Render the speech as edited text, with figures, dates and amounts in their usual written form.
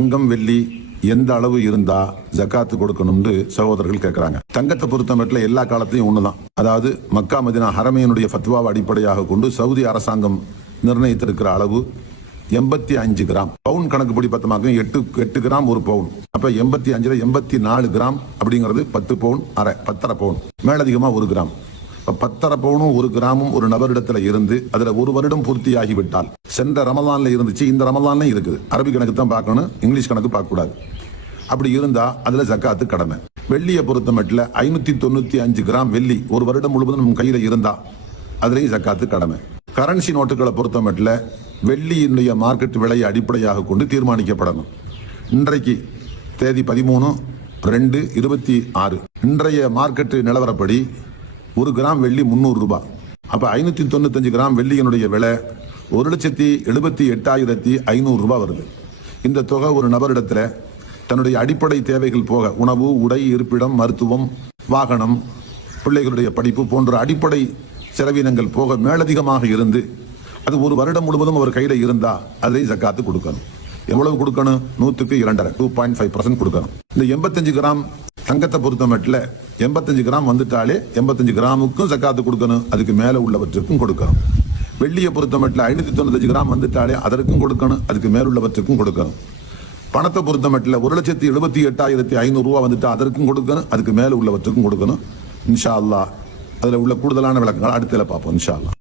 தங்கம் வெள்ளி எந்த அளவு இருந்தா ஜக்காத்து கொடுக்கணும்னு சகோதரர்கள் கேட்கறாங்க. தங்கத்தை பொறுத்த மட்டும் எல்லா காலத்தையும் ஒண்ணுதான். அதாவது மக்கா மதினா ஹரமையினுடைய ஃபத்வாவை அடிப்படையாக கொண்டு சவுதி அரசாங்கம் நிர்ணயித்திருக்கிற அளவு 85 கிராம். பவுன் கணக்குப்படி பார்த்தோம்னா 8 கிராம் ஒரு பவுன். அப்ப 85ல 84 கிராம் அப்படிங்கிறது 10 பவுன் அரை 10.5 பவுன். மேலதிகமா 1 கிராம். 10.5 பவுனும் 1 கிராமும் ஒரு நபரிடத்துல இருந்து அதுல ஒரு வருடம் பூர்த்தி ஆகிவிட்டால், சென்ற ரமலான்ல இருந்துச்சு, இந்த ரமலான்ல இருக்குது. அரபி கணக்கு தான் பார்க்கணும், இங்கிலீஷ் கணக்கு பார்க்க கூடாது. அப்படி இருந்தா அதுல ஜக்காத்து கடமை. வெள்ளியை பொறுத்த மட்டும் 595 கிராம் வெள்ளி ஒரு வருடம் முழுவதும் நம்ம கையில இருந்தா அதுலயும் ஜக்காத்து கடமை. கரன்சி நோட்டுகளை பொறுத்த மட்டும் வெள்ளியினுடைய மார்க்கெட் விலையை அடிப்படையாக கொண்டு தீர்மானிக்கப்படணும். இன்றைக்கு தேதி 13/2/26 இன்றைய மார்க்கெட் நிலவரப்படி 1 கிராம் வெள்ளி 300 ரூபாய். அப்ப 595 கிராம் வெள்ளியினுடைய விலை 1,78,500 ரூபாய் வருது. இந்த தொகை ஒரு நபரிடத்துல தன்னுடைய அடிப்படை தேவைகள் போக, உணவு, உடை, இருப்பிடம், மருத்துவம், வாகனம், பிள்ளைகளுடைய படிப்பு போன்ற அடிப்படை செலவினங்கள் போக மேலதிகமாக இருந்து அது ஒரு வருடம் முழுவதும் அவர் கையில இருந்தா அதை ஜக்காத்து கொடுக்கணும். எவ்வளவு கொடுக்கணும்? 100க்கு 2.5 2.5% கொடுக்கணும். இந்த 85 கிராம் தங்கத்தை பொறுத்த மட்டும் 85 கிராம் வந்துட்டாலே 85 கிராமுக்கும் ஜக்காத்து கொடுக்கணும், அதுக்கு மேல உள்ளவற்றுக்கும் கொடுக்கணும். வெள்ளியை பொறுத்த மட்டும் 595 கிராம் வந்துட்டாலே அதற்கும் கொடுக்கணும், அதுக்கு மேல உள்ளவற்றுக்கும் கொடுக்கணும். பணத்தை பொறுத்த மட்டும் 1,78,500 ரூபாய் வந்துட்டு அதற்கும் கொடுக்கணும், அதுக்கு மேல உள்ளவற்றுக்கும் கொடுக்கணும். இன்ஷா அல்லாஹ் அதுல உள்ள கூடுதலான விளக்கங்கள் அடுத்த பார்ப்போம் இன்ஷா அல்லாஹ்.